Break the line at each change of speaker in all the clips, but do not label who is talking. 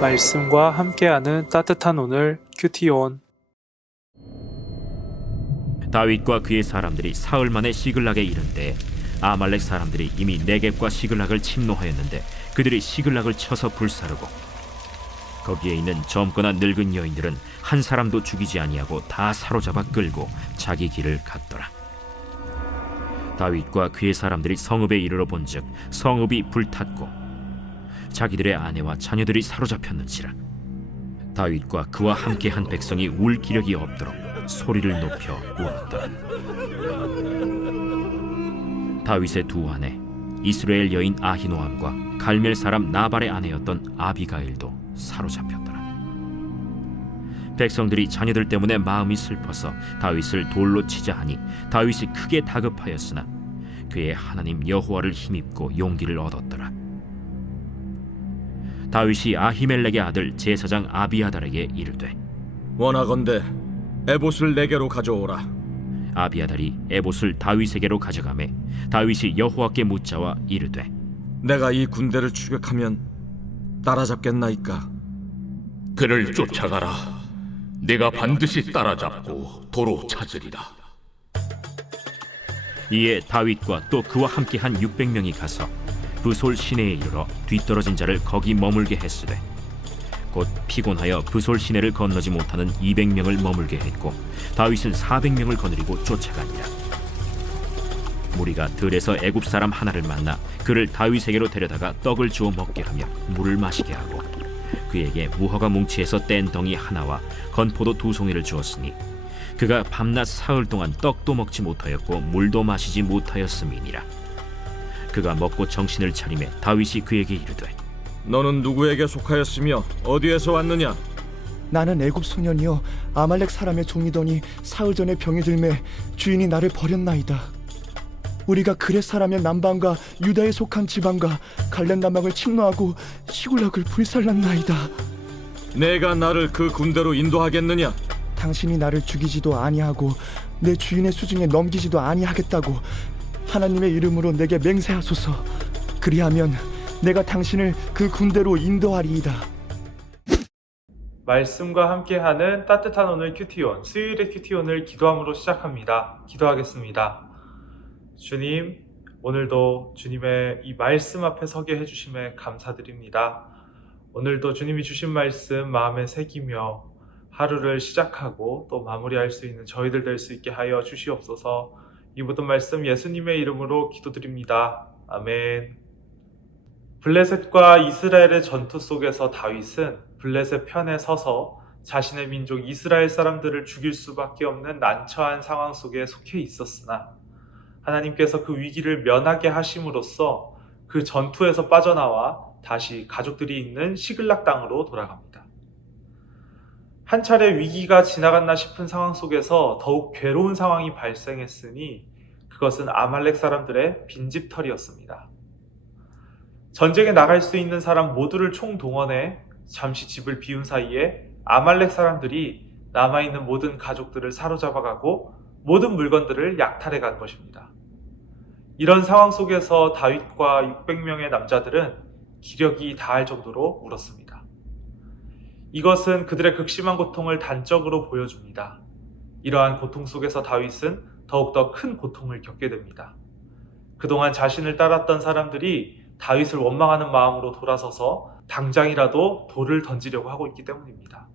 말씀과 함께하는 따뜻한 오늘 큐티온
다윗과 그의 사람들이 사흘 만에 시글락에 이른 때 아말렉 사람들이 이미 네겝과 시글락을 침노하였는데 그들이 시글락을 쳐서 불사르고 거기에 있는 젊거나 늙은 여인들은 한 사람도 죽이지 아니하고 다 사로잡아 끌고 자기 길을 갔더라. 다윗과 그의 사람들이 성읍에 이르러 본즉 성읍이 불탔고 자기들의 아내와 자녀들이 사로잡혔는지라 다윗과 그와 함께한 백성이 울 기력이 없도록 소리를 높여 울었더라. 다윗의 두 아내 이스라엘 여인 아히노암과 갈멜 사람 나발의 아내였던 아비가일도 사로잡혔더라. 백성들이 자녀들 때문에 마음이 슬퍼서 다윗을 돌로 치자 하니 다윗이 크게 다급하였으나 그의 하나님 여호와를 힘입고 용기를 얻었더라. 다윗이 아히멜렉의 아들 제사장 아비아달에게 이르되
원하건대 에봇을 내게로 가져오라.
아비아달이 에봇을 다윗에게로 가져가매 다윗이 여호와께 묻자와 이르되
내가 이 군대를 추격하면 따라잡겠나이까?
그를 쫓아가라. 내가 반드시 따라잡고 도로 찾으리라.
이에 다윗과 또 그와 함께한 600명이 가서 부솔 시내에 이르러 뒤떨어진 자를 거기 머물게 했으되 곧 피곤하여 부솔 시내를 건너지 못하는 200명을 머물게 했고 다윗은 400명을 거느리고 쫓아가니라 무리가 들에서 애굽 사람 하나를 만나 그를 다윗에게로 데려다가 떡을 주어 먹게 하며 물을 마시게 하고 그에게 무화과 뭉치에서 뗀 덩이 하나와 건포도 두 송이를 주었으니 그가 밤낮 사흘 동안 떡도 먹지 못하였고 물도 마시지 못하였음이니라. 그가 먹고 정신을 차림에 다윗이 그에게 이르되
너는 누구에게 속하였으며 어디에서 왔느냐?
나는 애굽 소년이여 아말렉 사람의 종이더니 사흘 전에 병이 들매 주인이 나를 버렸나이다. 우리가 그렛 사람의 남방과 유다에 속한 지방과 갈렙 남방을 침노하고 시굴락을 불살랐나이다.
내가 나를 그 군대로 인도하겠느냐?
당신이 나를 죽이지도 아니하고 내 주인의 수중에 넘기지도 아니하겠다고 하나님의 이름으로 내게 맹세하소서. 그리하면 내가 당신을 그 군대로 인도하리이다.
말씀과 함께하는 따뜻한 오늘 큐티온 수요일의 큐티온을 기도함으로 시작합니다. 기도하겠습니다. 주님, 오늘도 주님의 이 말씀 앞에 서게 해주심에 감사드립니다. 오늘도 주님이 주신 말씀 마음에 새기며 하루를 시작하고 또 마무리할 수 있는 저희들 될 수 있게 하여 주시옵소서. 이 모든 말씀 예수님의 이름으로 기도드립니다. 아멘. 블레셋과 이스라엘의 전투 속에서 다윗은 블레셋 편에 서서 자신의 민족 이스라엘 사람들을 죽일 수밖에 없는 난처한 상황 속에 속해 있었으나 하나님께서 그 위기를 면하게 하심으로써 그 전투에서 빠져나와 다시 가족들이 있는 시글락 땅으로 돌아갑니다. 한 차례 위기가 지나갔나 싶은 상황 속에서 더욱 괴로운 상황이 발생했으니 그것은 아말렉 사람들의 빈집털이었습니다. 전쟁에 나갈 수 있는 사람 모두를 총동원해 잠시 집을 비운 사이에 아말렉 사람들이 남아있는 모든 가족들을 사로잡아가고 모든 물건들을 약탈해 간 것입니다. 이런 상황 속에서 다윗과 600명의 남자들은 기력이 다할 정도로 울었습니다. 이것은 그들의 극심한 고통을 단적으로 보여줍니다. 이러한 고통 속에서 다윗은 더욱더 큰 고통을 겪게 됩니다. 그동안 자신을 따랐던 사람들이 다윗을 원망하는 마음으로 돌아서서 당장이라도 돌을 던지려고 하고 있기 때문입니다.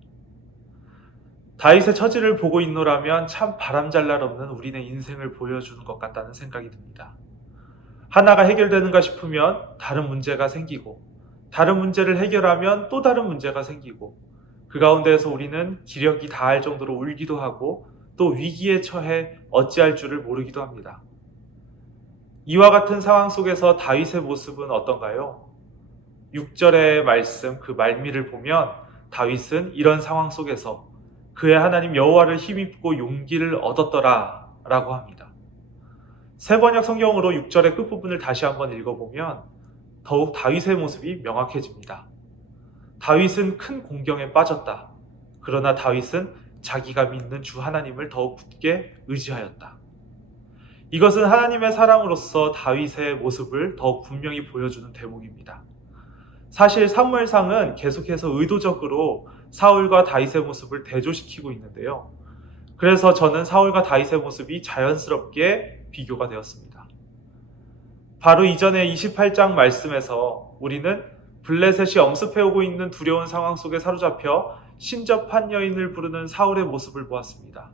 다윗의 처지를 보고 있노라면 참 바람잘 날 없는 우리네 인생을 보여주는 것 같다는 생각이 듭니다. 하나가 해결되는가 싶으면 다른 문제가 생기고, 다른 문제를 해결하면 또 다른 문제가 생기고, 그 가운데에서 우리는 기력이 다할 정도로 울기도 하고, 또 위기에 처해 어찌할 줄을 모르기도 합니다. 이와 같은 상황 속에서 다윗의 모습은 어떤가요? 6절의 말씀 그 말미를 보면 다윗은 이런 상황 속에서 그의 하나님 여호와를 힘입고 용기를 얻었더라 라고 합니다. 세 번역 성경으로 6절의 끝부분을 다시 한번 읽어보면 더욱 다윗의 모습이 명확해집니다. 다윗은 큰 공경에 빠졌다. 그러나 다윗은 자기가 믿는 주 하나님을 더욱 굳게 의지하였다. 이것은 하나님의 사람으로서 다윗의 모습을 더욱 분명히 보여주는 대목입니다. 사실 사무엘상은 계속해서 의도적으로 사울과 다윗의 모습을 대조시키고 있는데요. 그래서 저는 사울과 다윗의 모습이 자연스럽게 비교가 되었습니다. 바로 이전에 28장 말씀에서 우리는 블레셋이 엄습해오고 있는 두려운 상황 속에 사로잡혀 신접한 여인을 부르는 사울의 모습을 보았습니다.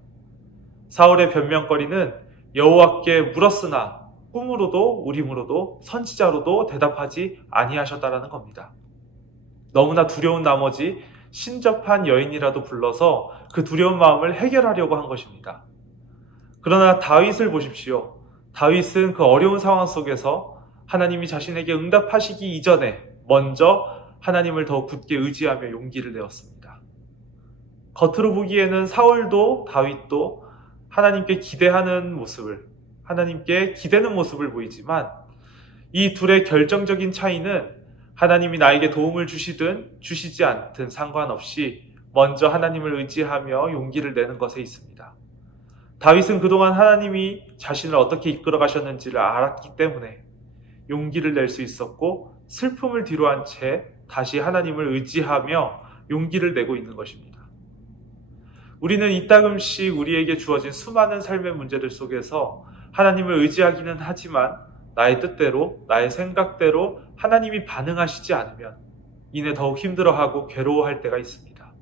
사울의 변명거리는 여호와께 물었으나 꿈으로도 우림으로도 선지자로도 대답하지 아니하셨다라는 겁니다. 너무나 두려운 나머지 신접한 여인이라도 불러서 그 두려운 마음을 해결하려고 한 것입니다. 그러나 다윗을 보십시오. 다윗은 그 어려운 상황 속에서 하나님이 자신에게 응답하시기 이전에 먼저 하나님을 더 굳게 의지하며 용기를 내었습니다. 겉으로 보기에는 사울도 다윗도 하나님께 기대하는 모습을, 하나님께 기대는 모습을 보이지만 이 둘의 결정적인 차이는 하나님이 나에게 도움을 주시든 주시지 않든 상관없이 먼저 하나님을 의지하며 용기를 내는 것에 있습니다. 다윗은 그동안 하나님이 자신을 어떻게 이끌어 가셨는지를 알았기 때문에 용기를 낼 수 있었고 슬픔을 뒤로한 채 다시 하나님을 의지하며 용기를 내고 있는 것입니다. 우리는 이따금씩 우리에게 주어진 수많은 삶의 문제들 속에서 하나님을 의지하기는 하지만 나의 뜻대로, 나의 생각대로 하나님이 반응하시지 않으면 이내 더욱 힘들어하고 괴로워할 때가 있습니다.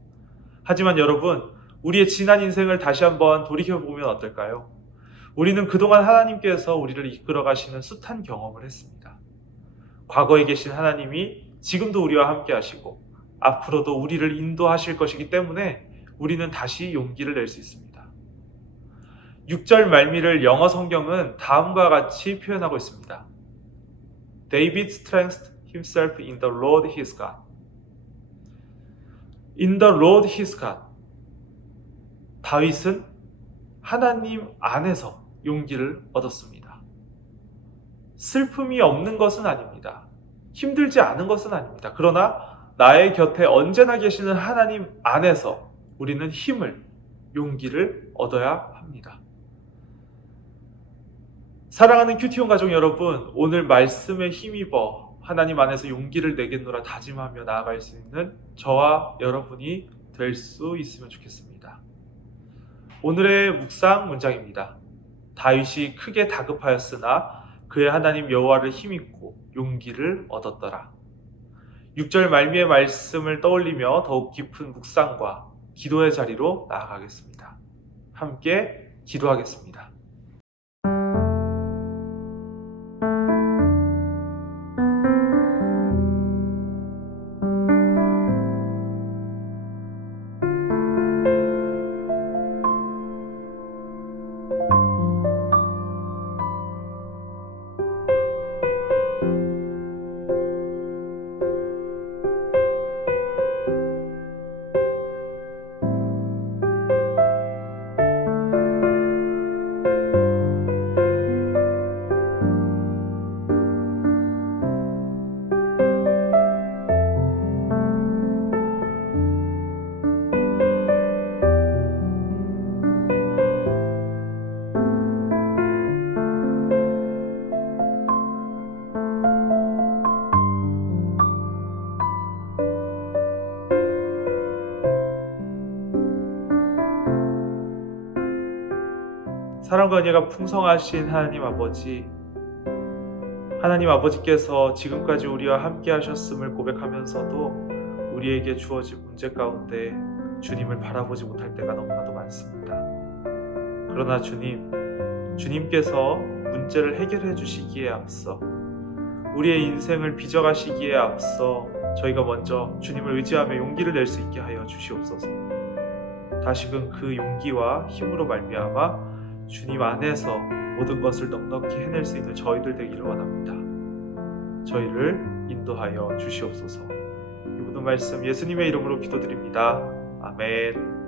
하지만 여러분, 우리의 지난 인생을 다시 한번 돌이켜보면 어떨까요? 우리는 그동안 하나님께서 우리를 이끌어 가시는 숱한 경험을 했습니다. 과거에 계신 하나님이 지금도 우리와 함께 하시고 앞으로도 우리를 인도하실 것이기 때문에 우리는 다시 용기를 낼 수 있습니다. 6절 말미를 영어 성경은 다음과 같이 표현하고 있습니다. David strengthened himself in the Lord his God. In the Lord his God. 다윗은 하나님 안에서 용기를 얻었습니다. 슬픔이 없는 것은 아닙니다. 힘들지 않은 것은 아닙니다. 그러나 나의 곁에 언제나 계시는 하나님 안에서 우리는 힘을, 용기를 얻어야 합니다. 사랑하는 큐티온 가족 여러분, 오늘 말씀에 힘입어 하나님 안에서 용기를 내겠노라 다짐하며 나아갈 수 있는 저와 여러분이 될 수 있으면 좋겠습니다. 오늘의 묵상 문장입니다. 다윗이 크게 다급하였으나 그의 하나님 여호와를 힘입고 용기를 얻었더라. 6절 말미의 말씀을 떠올리며 더욱 깊은 묵상과 기도의 자리로 나아가겠습니다. 함께 기도하겠습니다. 사랑과 은혜가 풍성하신 하나님 아버지, 하나님 아버지께서 지금까지 우리와 함께 하셨음을 고백하면서도 우리에게 주어진 문제 가운데 주님을 바라보지 못할 때가 너무나도 많습니다. 그러나 주님, 주님께서 문제를 해결해 주시기에 앞서 우리의 인생을 빚어가시기에 앞서 저희가 먼저 주님을 의지하며 용기를 낼 수 있게 하여 주시옵소서. 다시금 그 용기와 힘으로 말미암아 주님 안에서 모든 것을 넉넉히 해낼 수 있는 저희들 되기를 원합니다. 저희를 인도하여 주시옵소서. 이 모든 말씀 예수님의 이름으로 기도드립니다. 아멘.